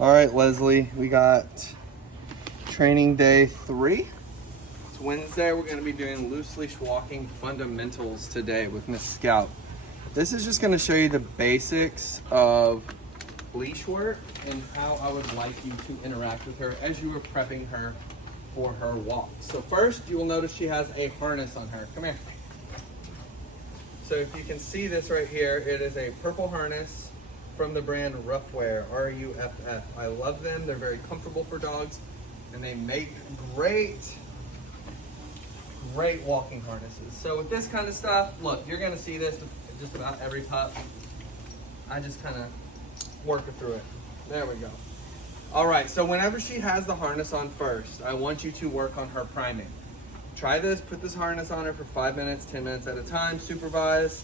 All right, Leslie, we got training day 3. It's Wednesday. We're going to be doing loose leash walking fundamentals today with Miss Scout. This is just going to show you the basics of leash work and how I would like you to interact with her as you are prepping her for her walk. So first, you will notice she has a harness on her. Come here. So if you can see this right here, it is a purple harness from the brand Ruffwear, R-U-F-F. I love them. They're very comfortable for dogs, and they make great walking harnesses. So with this kind of stuff, look, you're gonna see this with just about every pup. I just kind of work her through it. There we go. All right, so whenever she has the harness on first, I want you to work on her priming. Try this, put this harness on her for 5 minutes, 10 minutes at a time, supervised.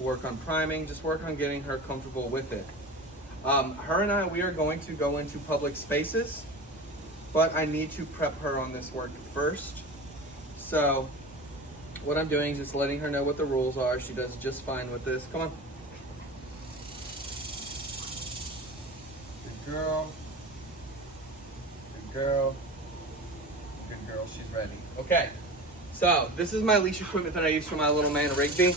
Work on priming, just work on getting her comfortable with it. Her and I, we are going to go into public spaces, but I need to prep her on this work first. So what I'm doing is just letting her know what the rules are. She does just fine with this. Come on. Good girl. Good girl. Good girl, she's ready. Okay, so this is my leash equipment that I use for my little man Rigby.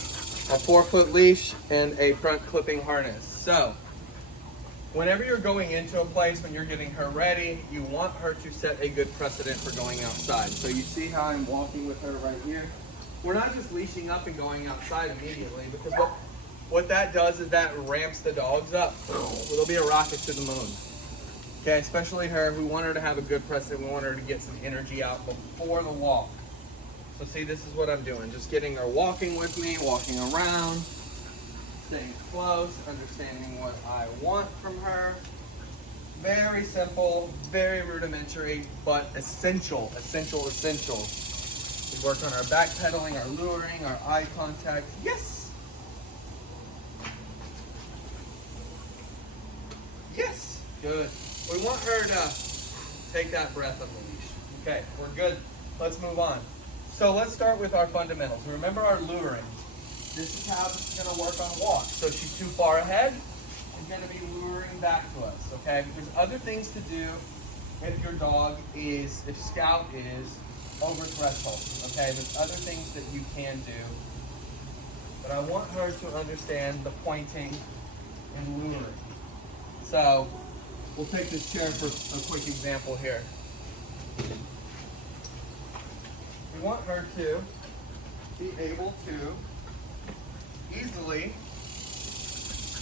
A 4-foot leash and a front clipping harness. So whenever you're going into a place, when you're getting her ready, you want her to set a good precedent for going outside. So you see how I'm walking with her right here. We're not just leashing up and going outside immediately, because what that does is that ramps the dogs up. It'll be a rocket to the moon. Okay, especially her. We want her to have a good precedent. We want her to get some energy out before the walk. So see, this is what I'm doing. Just getting her walking with me, walking around, staying close, understanding what I want from her. Very simple, very rudimentary, but essential. We work on our backpedaling, our luring, our eye contact. Yes! Yes! Good. We want her to take that breath on the leash. Okay, we're good. Let's move on. So let's start with our fundamentals. Remember our luring. This is how this is going to work on walk. So she's too far ahead, she's going to be luring back to us, okay? There's other things to do if your dog is, if Scout is over threshold, okay? There's other things that you can do. But I want her to understand the pointing and luring. So we'll take this chair for a quick example here. We want her to be able to easily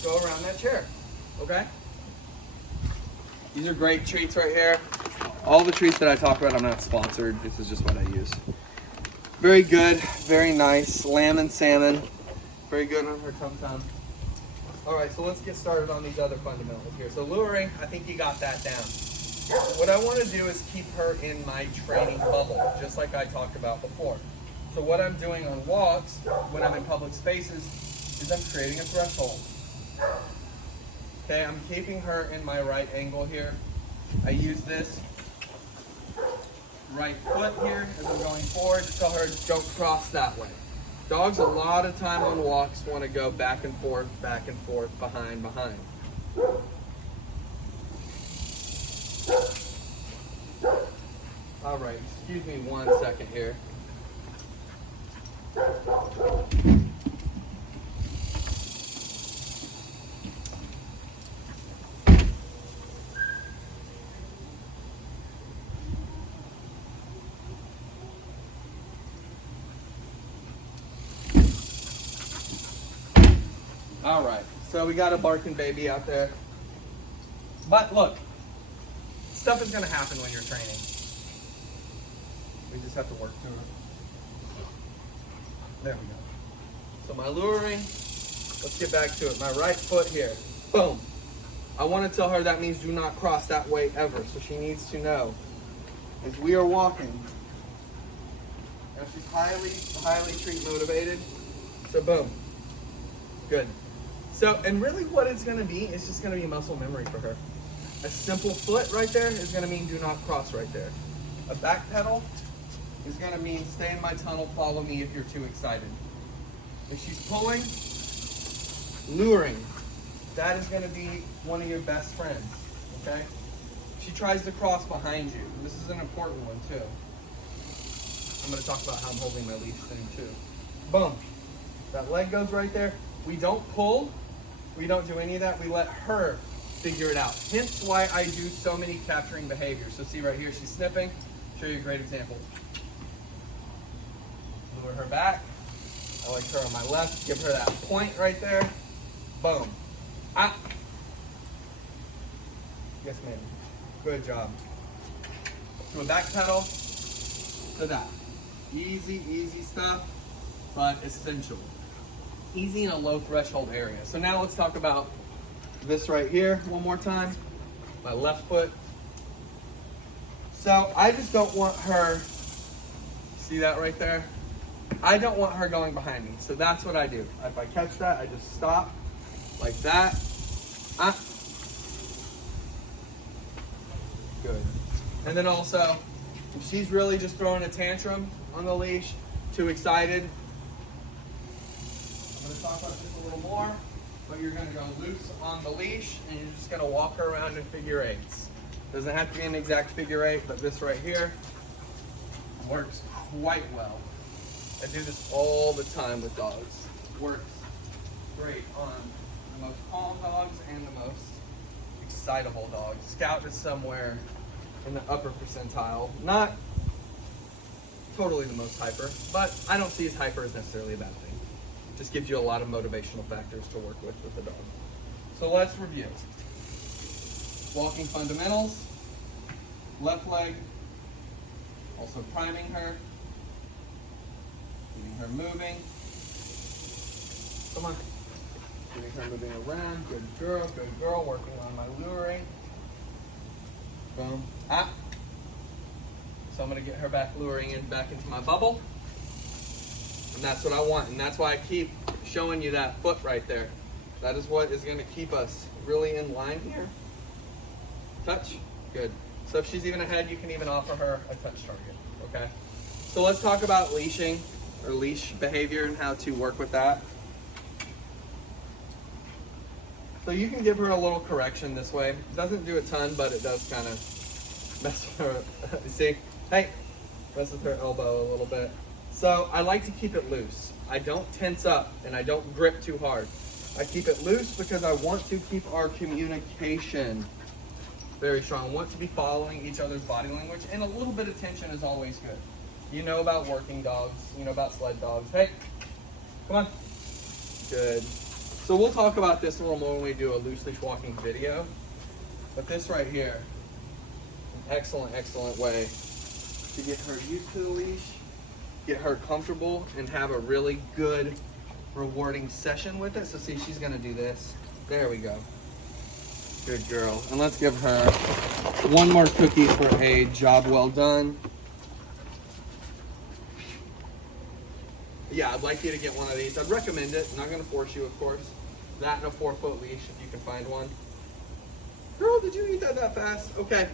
go around that chair, okay? These are great treats right here. All the treats that I talk about, I'm not sponsored. This is just what I use. Very good, very nice. Lamb and salmon. Very good on her tum-tum. All right, so let's get started on these other fundamentals here. So luring, I think you got that down. What I want to do is keep her in my training bubble, just like I talked about before. So what I'm doing on walks, when I'm in public spaces, is I'm creating a threshold. Okay, I'm keeping her in my right angle here. I use this right foot here as I'm going forward to tell her don't cross that way. Dogs a lot of time on walks want to go back and forth, behind. All right, excuse me 1 second here. All right, so we got a barking baby out there. But look, stuff is gonna happen when you're training. We just have to work through it. There we go. So my luring, let's get back to it. My right foot here, boom. I wanna tell her that means do not cross that way ever. So she needs to know, as we are walking, now she's highly treat motivated. So boom, good. So, and really what it's gonna be, it's just gonna be muscle memory for her. A simple foot right there is gonna mean do not cross right there. A back pedal is gonna mean stay in my tunnel, follow me if you're too excited. If she's pulling, luring, that is gonna be one of your best friends. okay? She tries to cross behind you. This is an important one too. I'm gonna talk about how I'm holding my leash thing too. Boom. That leg goes right there. We don't pull. We don't do any of that. We let her figure it out. Hence why I do so many capturing behaviors. So see right here, she's sniffing. Show you a great example. Lure her back. I like her on my left. Give her that point right there. Boom. Ah. Yes, ma'am. Good job. From a back pedal to that. Easy, easy stuff, but essential. Easy in a low threshold area. So now let's talk about this right here one more time. My left foot. So I just don't want her, see that right there? I don't want her going behind me. So that's what I do. If I catch that, I just stop like that. Ah. Good. And then also, if she's really just throwing a tantrum on the leash, too excited, I'm gonna talk about this a little more, but you're gonna go loose on the leash and you're just gonna walk her around in figure eights. Doesn't have to be an exact figure eight, but this right here works quite well. I do this all the time with dogs. Works great on the most calm dogs and the most excitable dogs. Scout is somewhere in the upper percentile. Not totally the most hyper, but I don't see as hyper as necessarily a bad thing. Just gives you a lot of motivational factors to work with the dog. So let's review. Walking fundamentals, left leg, also priming her, getting her moving. Come on. Getting her moving around, good girl, working on my luring. Boom. Ah. So I'm gonna get her back luring in back into my bubble. And that's what I want. And that's why I keep showing you that foot right there. That is what is gonna keep us really in line here. Touch, good. So if she's even ahead, you can even offer her a touch target, okay? So let's talk about leashing or leash behavior and how to work with that. So you can give her a little correction this way. It doesn't do a ton, but it does kind of mess with her. You see? Hey, mess with her elbow a little bit. So I like to keep it loose. I don't tense up and I don't grip too hard. I keep it loose because I want to keep our communication very strong. I want to be following each other's body language, and a little bit of tension is always good. You know about working dogs, you know about sled dogs. Hey, come on. Good. So we'll talk about this a little more when we do a loose leash walking video. But this right here, an excellent, excellent way to get her used to the leash, get her comfortable, and have a really good, rewarding session with it. So see, she's gonna do this. There we go. Good girl. And let's give her one more cookie for a job well done. Yeah, I'd like you to get one of these. I'd recommend it. I'm not going to force you, of course. That and a 4-foot leash if you can find one. Girl, did you eat that fast? Okay.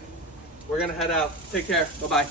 We're going to head out. Take care. Bye-bye.